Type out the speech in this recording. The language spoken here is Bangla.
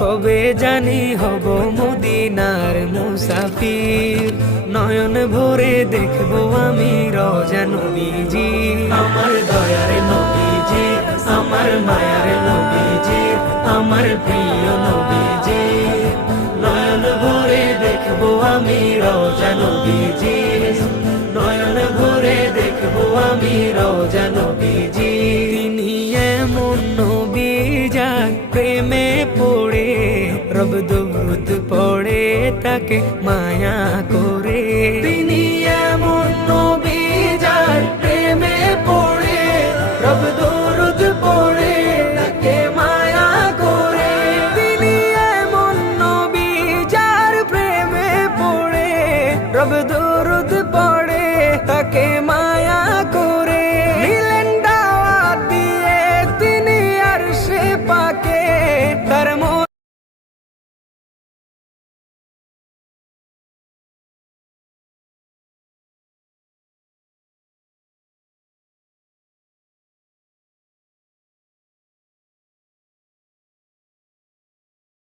কবে জানি হব মদিনার মুসাফির। নয়ন ভরে দেখবো আমি রওজা নবীজি, আমার দয়ার নবীজি, আমার মায়ার নবীজি, আমার প্রিয় নবীজি। নয়ন ভরে দেখবো আমি রওজা নবীজি, নয়ন ভরে দেখবো আমি রওজা নবীজি। তিনি এমন নবী যার প্রেমে পড়ে রব দরুদ পড়ে তাকে মায়া করে। তিনি